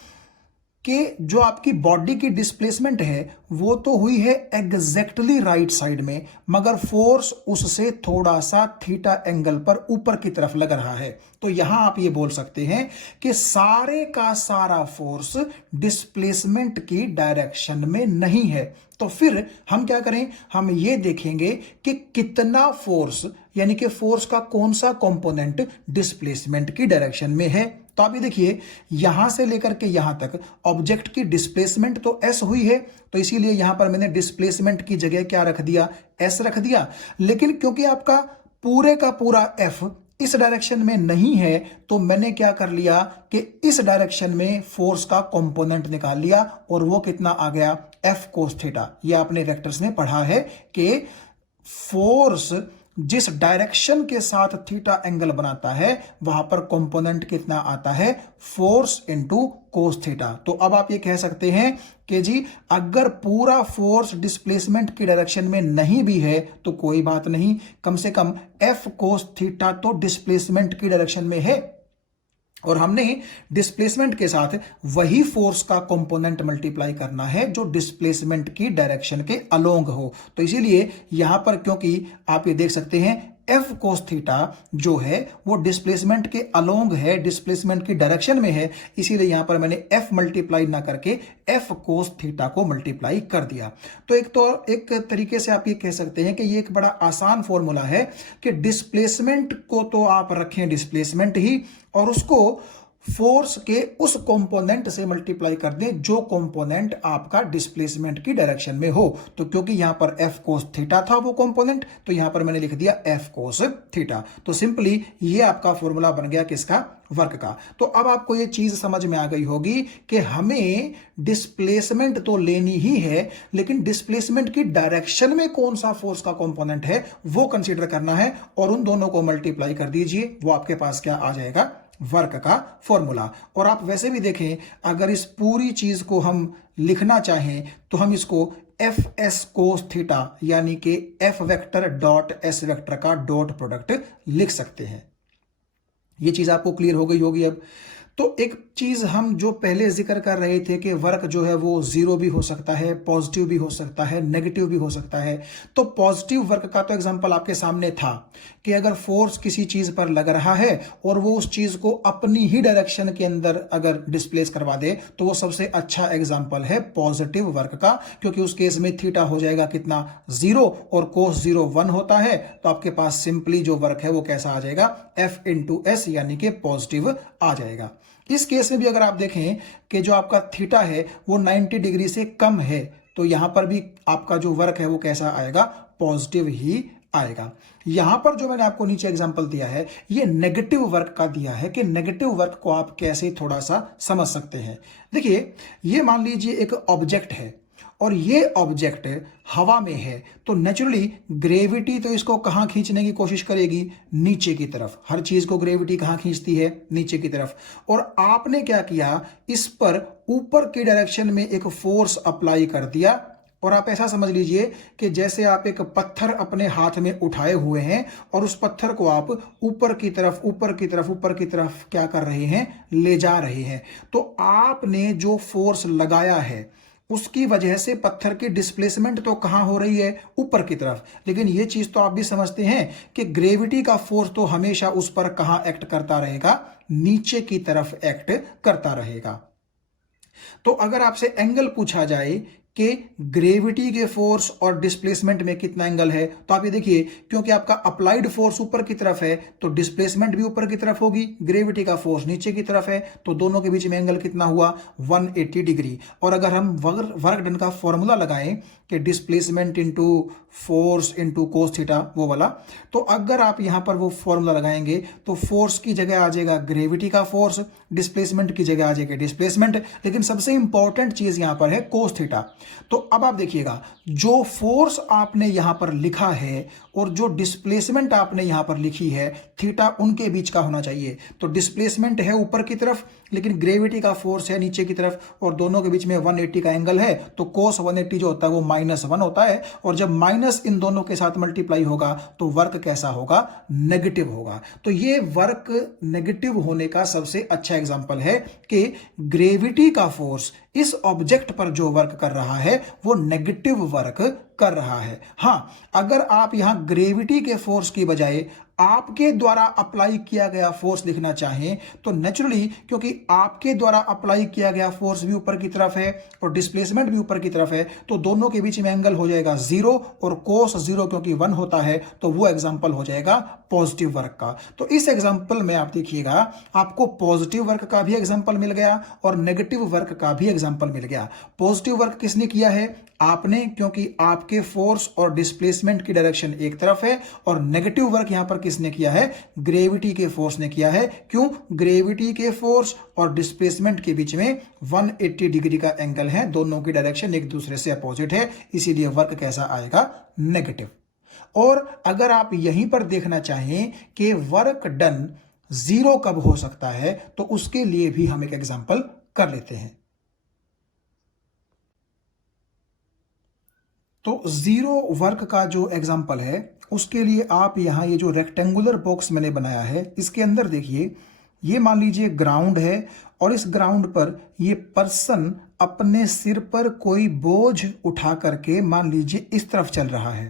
कि जो आपकी बॉडी की डिस्प्लेसमेंट है वो तो हुई है एग्जैक्टली राइट साइड में, मगर फोर्स उससे थोड़ा सा थीटा एंगल पर ऊपर की तरफ लग रहा है। तो यहां आप ये बोल सकते हैं कि सारे का सारा फोर्स डिस्प्लेसमेंट की डायरेक्शन में नहीं है। तो फिर हम क्या करें, हम ये देखेंगे कि कितना फोर्स, यानी कि फोर्स का कौन सा कंपोनेंट डिस्प्लेसमेंट की डायरेक्शन में है। तो आप ये देखिए, यहां से लेकर के यहां तक ऑब्जेक्ट की डिस्प्लेसमेंट तो एस हुई है, तो इसीलिए यहां पर मैंने डिस्प्लेसमेंट की जगह क्या रख दिया, एस रख दिया। लेकिन क्योंकि आपका पूरे का पूरा एफ इस डायरेक्शन में नहीं है, तो मैंने क्या कर लिया कि इस डायरेक्शन में फोर्स का कंपोनेंट निकाल लिया और वो कितना आ गया, एफ कोस थीटा। ये आपने वेक्टर्स में पढ़ा है कि फोर्स जिस डायरेक्शन के साथ थीटा एंगल बनाता है वहां पर कंपोनेंट कितना आता है, फोर्स इनटू कोस थीटा। तो अब आप ये कह सकते हैं कि जी अगर पूरा फोर्स डिस्प्लेसमेंट की डायरेक्शन में नहीं भी है तो कोई बात नहीं, कम से कम एफ कोस थीटा तो डिस्प्लेसमेंट की डायरेक्शन में है, और हमने डिस्प्लेसमेंट के साथ वही फोर्स का कंपोनेंट मल्टीप्लाई करना है जो डिस्प्लेसमेंट की डायरेक्शन के अलोंग हो। तो इसीलिए यहां पर, क्योंकि आप ये देख सकते हैं एफ कोस थीटा जो है वो डिस्प्लेसमेंट के अलोंग है, डिस्प्लेसमेंट की डायरेक्शन में है, इसीलिए यहां पर मैंने एफ मल्टीप्लाई ना करके एफ कोस थीटा को मल्टीप्लाई कर दिया। तो एक तरीके से आप ये कह सकते हैं कि ये एक बड़ा आसान फॉर्मूला है कि डिस्प्लेसमेंट को तो आप रखें डिस्प्लेसमेंट ही, और उसको फोर्स के उस कंपोनेंट से मल्टीप्लाई कर दें जो कंपोनेंट आपका डिस्प्लेसमेंट की डायरेक्शन में हो। तो क्योंकि यहां पर एफ कोस थीटा था वो कंपोनेंट, तो यहां पर मैंने लिख दिया एफ कोस थीटा। तो सिंपली ये आपका फॉर्मूला बन गया किसका, वर्क का। तो अब आपको ये चीज समझ में आ गई होगी कि हमें डिस्प्लेसमेंट तो लेनी ही है, लेकिन डिस्प्लेसमेंट की डायरेक्शन में कौन सा फोर्स का कंपोनेंट है वो कंसीडर करना है, और उन दोनों को मल्टीप्लाई कर दीजिए, वो आपके पास क्या आ जाएगा, वर्क का फॉर्मूला। और आप वैसे भी देखें, अगर इस पूरी चीज को हम लिखना चाहें तो हम इसको एफ एस कोस थीटा यानी कि F vector dot S vector का डॉट प्रोडक्ट लिख सकते हैं। ये चीज आपको क्लियर हो गई होगी। अब तो एक चीज हम जो पहले जिक्र कर रहे थे कि वर्क जो है वो जीरो भी हो सकता है, पॉजिटिव भी हो सकता है, नेगेटिव भी हो सकता है। तो पॉजिटिव वर्क का तो एग्जांपल आपके सामने था कि अगर फोर्स किसी चीज पर लग रहा है और वो उस चीज को अपनी ही डायरेक्शन के अंदर अगर डिस्प्लेस करवा दे तो वो सबसे अच्छा एग्जांपल है पॉजिटिव वर्क का, क्योंकि उस केस में थीटा हो जाएगा कितना, 0, और कोस 0 1 होता है। तो आपके पास सिंपली जो वर्क है वो कैसा आ जाएगा, एफ इंटू एस यानी कि पॉजिटिव आ जाएगा। इस केस में भी अगर आप देखें कि जो आपका थीटा है वो 90 डिग्री से कम है, तो यहां पर भी आपका जो वर्क है वो कैसा आएगा, पॉजिटिव ही आएगा। यहां पर जो मैंने आपको नीचे एग्जांपल दिया है ये नेगेटिव वर्क का दिया है कि नेगेटिव वर्क को आप कैसे थोड़ा सा समझ सकते हैं। देखिए, ये मान लीजिए एक ऑब्जेक्ट है और ये ऑब्जेक्ट हवा में है, तो नेचुरली ग्रेविटी तो इसको कहां खींचने की कोशिश करेगी, नीचे की तरफ। हर चीज को ग्रेविटी कहां खींचती है, नीचे की तरफ। और आपने क्या किया, इस पर ऊपर की डायरेक्शन में एक फोर्स अप्लाई कर दिया। और आप ऐसा समझ लीजिए कि जैसे आप एक पत्थर अपने हाथ में उठाए हुए हैं और उस पत्थर को आप ऊपर की तरफ ऊपर की तरफ ऊपर की तरफ क्या कर रहे हैं, ले जा रहे हैं। तो आपने जो फोर्स लगाया है उसकी वजह से पत्थर की डिस्प्लेसमेंट तो कहां हो रही है, ऊपर की तरफ। लेकिन यह चीज तो आप भी समझते हैं कि ग्रेविटी का फोर्स तो हमेशा उस पर कहां एक्ट करता रहेगा, नीचे की तरफ एक्ट करता रहेगा। तो अगर आपसे एंगल पूछा जाए कि ग्रेविटी के फोर्स और डिस्प्लेसमेंट में कितना एंगल है, तो आप ये देखिए, क्योंकि आपका अप्लाइड फोर्स ऊपर की तरफ है तो डिस्प्लेसमेंट भी ऊपर की तरफ होगी, ग्रेविटी का फोर्स नीचे की तरफ है, तो दोनों के बीच में एंगल कितना हुआ, 180 डिग्री। और अगर हम वर्क डन का फॉर्मूला लगाएं कि displacement into force into cos theta, वो वाला, तो अगर आप यहां पर वो फॉर्मूला लगाएंगे तो फोर्स की जगह आ जाएगा ग्रेविटी का फोर्स, डिस्प्लेसमेंट की जगह आ जाएगा डिस्प्लेसमेंट, लेकिन सबसे इंपॉर्टेंट चीज यहां पर है कोस थीटा। तो अब आप देखिएगा, जो फोर्स आपने यहां पर लिखा है और जो डिस्प्लेसमेंट आपने यहां पर लिखी है, थीटा उनके बीच का होना चाहिए। तो डिस्प्लेसमेंट है ऊपर की तरफ, लेकिन ग्रेविटी का फोर्स है नीचे की तरफ, और दोनों के बीच में 180 का एंगल है, तो कोस 180 जो होता है वो -1 होता है। और जब माइनस इन दोनों के साथ मल्टीप्लाई होगा तो वर्क कैसा होगा, नेगेटिव होगा। तो ये वर्क नेगेटिव होने का सबसे अच्छा एग्जांपल है कि ग्रेविटी का फोर्स इस ऑब्जेक्ट पर जो वर्क कर रहा है वो नेगेटिव वर्क कर रहा है। हां, अगर आप यहां ग्रेविटी के फोर्स की बजाय आपके द्वारा अप्लाई किया गया फोर्स लिखना चाहें तो नेचुरली, क्योंकि आपके द्वारा अप्लाई किया गया फोर्स भी ऊपर की तरफ है और डिस्प्लेसमेंट भी ऊपर की तरफ है, तो दोनों के बीच में एंगल हो जाएगा 0, और कोस 0 क्योंकि 1 होता है तो वो एग्जांपल हो जाएगा पॉजिटिव वर्क का। तो इस एग्जांपल में आप देखिएगा, आपको पॉजिटिव वर्क का भी एग्जांपल मिल गया और नेगेटिव वर्क का भी एग्जांपल मिल गया। पॉजिटिव वर्क किसने किया है, आपने, क्योंकि आपके फोर्स और डिस्प्लेसमेंट की डायरेक्शन एक तरफ है। और नेगेटिव वर्क यहां पर किसने किया है, ग्रेविटी के फोर्स ने किया है। क्यों, ग्रेविटी के फोर्स और डिस्प्लेसमेंट के बीच में 180 डिग्री का एंगल है, दोनों की डायरेक्शन एक दूसरे से अपोजिट है, इसीलिए वर्क कैसा आएगा, नेगेटिव। और अगर आप यहीं पर देखना चाहें कि वर्क डन 0 कब हो सकता है, तो उसके लिए भी हम एक एग्जांपल कर लेते हैं। तो 0 वर्क का जो एग्जांपल है, उसके लिए आप यहां ये जो रेक्टेंगुलर बॉक्स मैंने बनाया है, इसके अंदर देखिए, ये मान लीजिए ग्राउंड है और इस ग्राउंड पर ये पर्सन अपने सिर पर कोई बोझ उठा करके मान लीजिए इस तरफ चल रहा है।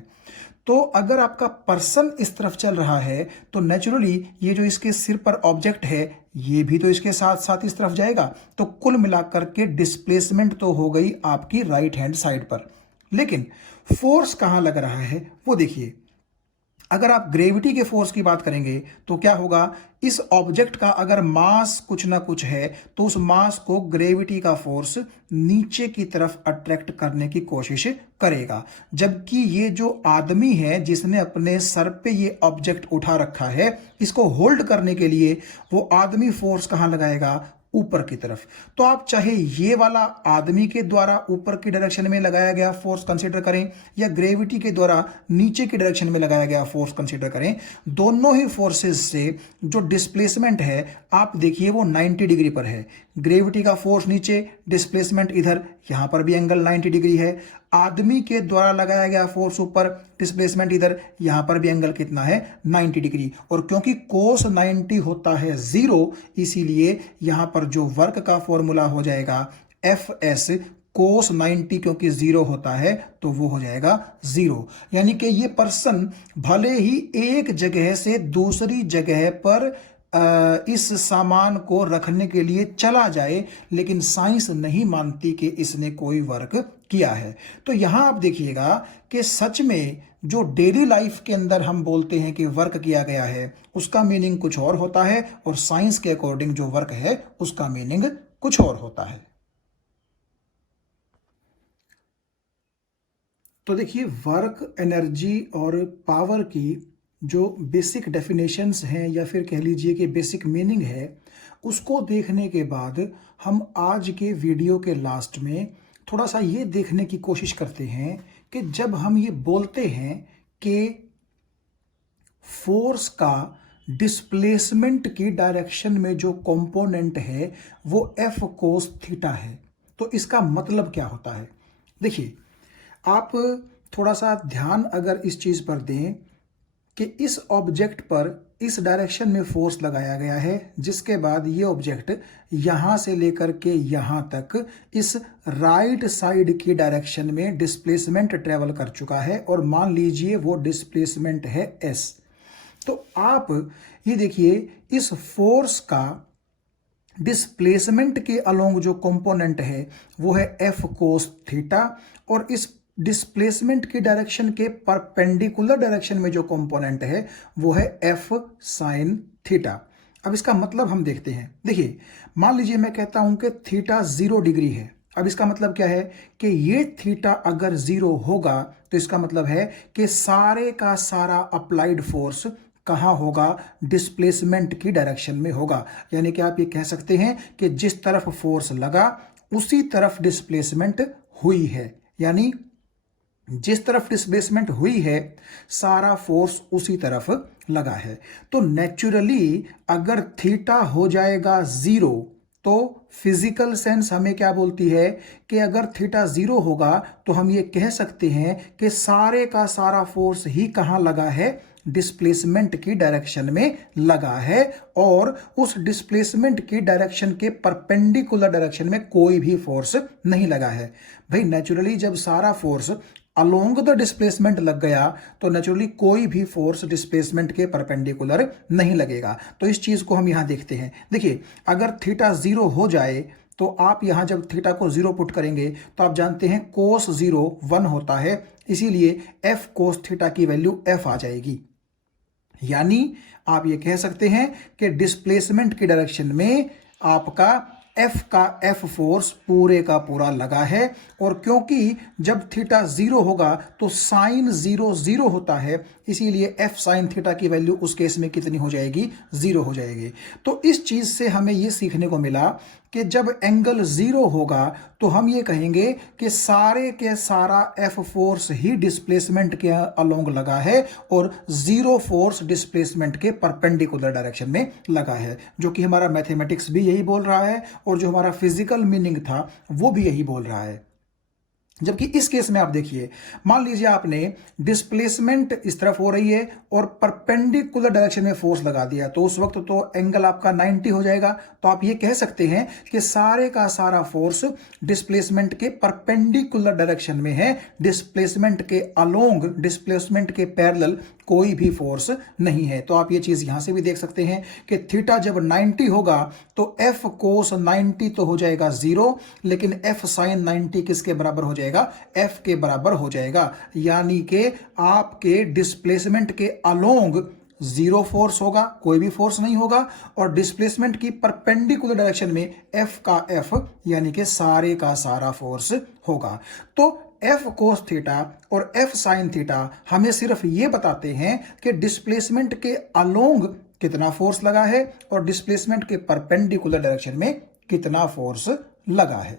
तो अगर आपका पर्सन इस तरफ चल रहा है तो नेचुरली ये जो इसके सिर पर ऑब्जेक्ट है ये भी तो इसके साथ साथ इस तरफ जाएगा। तो कुल मिलाकर के डिस्प्लेसमेंट तो हो गई आपकी राइट हैंड साइड पर, लेकिन फोर्स कहां लग रहा है वो देखिए। अगर आप ग्रेविटी के फोर्स की बात करेंगे तो क्या होगा, इस ऑब्जेक्ट का अगर मास कुछ ना कुछ है तो उस मास को ग्रेविटी का फोर्स नीचे की तरफ अट्रैक्ट करने की कोशिश करेगा। जबकि ये जो आदमी है जिसने अपने सर पे ये ऑब्जेक्ट उठा रखा है, इसको होल्ड करने के लिए वो आदमी फोर्स कहां लगाएगा, ऊपर की तरफ। तो आप चाहे ये वाला आदमी के द्वारा ऊपर की डायरेक्शन में लगाया गया फोर्स कंसीडर करें या ग्रेविटी के द्वारा नीचे की डायरेक्शन में लगाया गया फोर्स कंसीडर करें, दोनों ही फोर्सेस से जो डिस्प्लेसमेंट है आप देखिए वो 90 डिग्री पर है। ग्रेविटी का फोर्स नीचे, डिस्प्लेसमेंट इधर, यहां पर भी एंगल 90 डिग्री है। आदमी के द्वारा लगाया गया फोर्स ऊपर, डिस्प्लेसमेंट इधर, यहां पर भी एंगल कितना है, 90 डिग्री। और क्योंकि कोस 90 होता है 0, इसीलिए यहां पर जो वर्क का फॉर्मूला हो जाएगा Fs कोस 90, क्योंकि 0 होता है तो वो हो जाएगा 0। यानी कि ये पर्सन भले ही एक जगह से दूसरी जगह पर इस सामान को रखने के लिए चला जाए, लेकिन साइंस नहीं मानती कि इसने कोई वर्क किया है। तो यहां आप देखिएगा कि सच में जो डेली लाइफ के अंदर हम बोलते हैं कि वर्क किया गया है, उसका मीनिंग कुछ और होता है, और साइंस के अकॉर्डिंग जो वर्क है उसका मीनिंग कुछ और होता है। तो देखिए, वर्क, एनर्जी और पावर की जो बेसिक डेफिनेशंस हैं या फिर कह लीजिए कि बेसिक मीनिंग है, उसको देखने के बाद हम आज के वीडियो के लास्ट में थोड़ा सा ये देखने की कोशिश करते हैं कि जब हम ये बोलते हैं कि फोर्स का डिस्प्लेसमेंट की डायरेक्शन में जो कंपोनेंट है वो F कोस थीटा है, तो इसका मतलब क्या होता है। देखिए, आप थोड़ा सा ध्यान अगर इस चीज पर दें कि इस ऑब्जेक्ट पर इस डायरेक्शन में फोर्स लगाया गया है, जिसके बाद ये ऑब्जेक्ट यहां से लेकर के यहां तक इस राइट साइड की डायरेक्शन में डिस्प्लेसमेंट ट्रेवल कर चुका है, और मान लीजिए वो डिस्प्लेसमेंट है S। तो आप ये देखिए, इस फोर्स का डिस्प्लेसमेंट के अलोंग जो कंपोनेंट है वो है F कोस थीटा, और इस डिस्प्लेसमेंट की डायरेक्शन के परपेंडिकुलर डायरेक्शन में जो कंपोनेंट है वो है F साइन थीटा। अब इसका मतलब हम देखते हैं। देखिए, मान लीजिए मैं कहता हूं कि थीटा 0 डिग्री है। अब इसका मतलब क्या है कि ये थीटा अगर 0 होगा तो इसका मतलब है कि सारे का सारा अप्लाइड फोर्स कहां होगा, डिस्प्लेसमेंट की डायरेक्शन में होगा। यानी कि आप ये कह सकते हैं कि जिस तरफ फोर्स लगा उसी तरफ डिस्प्लेसमेंट हुई है, यानी जिस तरफ डिस्प्लेसमेंट हुई है सारा फोर्स उसी तरफ लगा है। तो नेचुरली अगर थीटा हो जाएगा 0 तो फिजिकल सेंस हमें क्या बोलती है कि अगर थीटा 0 होगा तो हम ये कह सकते हैं कि सारे का सारा फोर्स ही कहां लगा है, डिस्प्लेसमेंट की डायरेक्शन में लगा है, और उस डिस्प्लेसमेंट की डायरेक्शन के परपेंडिकुलर डायरेक्शन में कोई भी फोर्स नहीं लगा है। भाई नेचुरली जब सारा फोर्स अलोंग द डिस्प्लेसमेंट लग गया तो नेचुरली कोई भी फोर्स डिस्प्लेसमेंट के परपेंडिकुलर नहीं लगेगा। तो इस चीज को हम यहां देखते हैं। देखिए, अगर थीटा 0 हो जाए तो आप यहां जब थीटा को 0 पुट करेंगे तो आप जानते हैं कोस 0 1 होता है, इसीलिए F कोस थीटा की वैल्यू F आ जाएगी। यानी आप ये कह सकते हैं कि डिस्प्लेसमेंट की डायरेक्शन में आपका F का F फोर्स पूरे का पूरा लगा है, और क्योंकि जब थीटा 0 होगा तो साइन 0 0 होता है, इसीलिए F साइन थीटा की वैल्यू उस केस में कितनी हो जाएगी, 0 हो जाएगी। तो इस चीज से हमें ये सीखने को मिला कि जब एंगल 0 होगा तो हम ये कहेंगे कि सारे के सारा F फोर्स ही डिस्प्लेसमेंट के अलोंग लगा है और 0 फोर्स डिस्प्लेसमेंट के परपेंडिकुलर डायरेक्शन में लगा है, जो कि हमारा मैथमेटिक्स भी यही बोल रहा है और जो हमारा फिजिकल मीनिंग था वो भी यही बोल रहा है। जबकि इस केस में आप देखिए, मान लीजिए आपने डिस्प्लेसमेंट इस तरफ हो रही है और परपेंडिकुलर डायरेक्शन में फोर्स लगा दिया, तो उस वक्त तो एंगल आपका 90 हो जाएगा। तो आप ये कह सकते हैं कि सारे का सारा फोर्स डिस्प्लेसमेंट के परपेंडिकुलर डायरेक्शन में है, डिस्प्लेसमेंट के अलोंग, डिस्प्लेसमेंट के पैरेलल कोई भी फोर्स नहीं है। तो आप ये चीज यहां से भी देख सकते हैं कि थीटा जब 90 होगा तो F कोस 90 तो हो जाएगा 0, लेकिन F साइन 90 किसके बराबर हो जाएगा? F के बराबर हो जाएगा। यानी कि आपके डिस्प्लेसमेंट के अलोंग 0 फोर्स होगा, कोई भी फोर्स नहीं होगा, और डिस्प्लेसमेंट की परपेंडिकुलर डायरेक्शन में F का F यानी कि सारे का सारा फोर्स होगा। तो F कोस थीटा और F साइन थीटा हमें सिर्फ ये बताते हैं कि डिस्प्लेसमेंट के अलोंग कितना फोर्स लगा है और डिस्प्लेसमेंट के परपेंडिकुलर डायरेक्शन में कितना फोर्स लगा है।